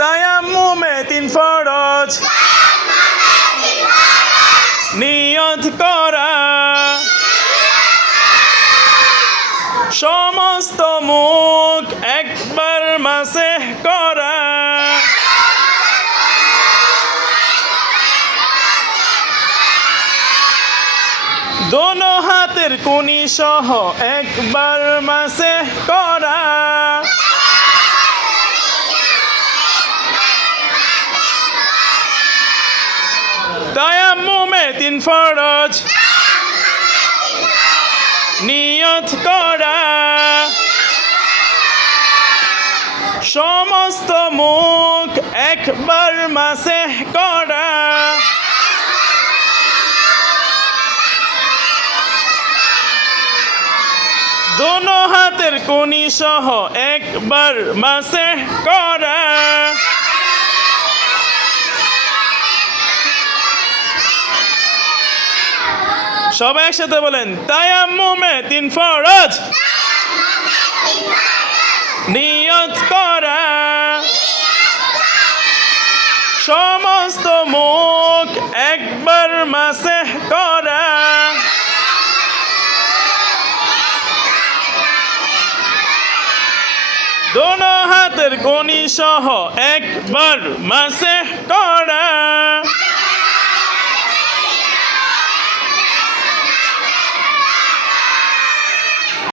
তায়াম্মুমে 3 ফরজ নিয়ত করা সমস্ত মুখ একবার মাসেহ করা দোনো হাতের কুনি সহ একবার মাসেহ করা তায়াম্মুমে 3 ফরজ নিয়ত করা সমস্ত মুখ একবার মাসেহ করা দোনো হাতের কুনি সহ একবার মাসেহ করা সবাই একসাথে বলেন তায়াম্মুমে 3 ফরজ নিয়ত করা সমস্ত মুখ একবার মাসেহ করা দোনো হাতের কুনি সহ একবার মাসেহ করা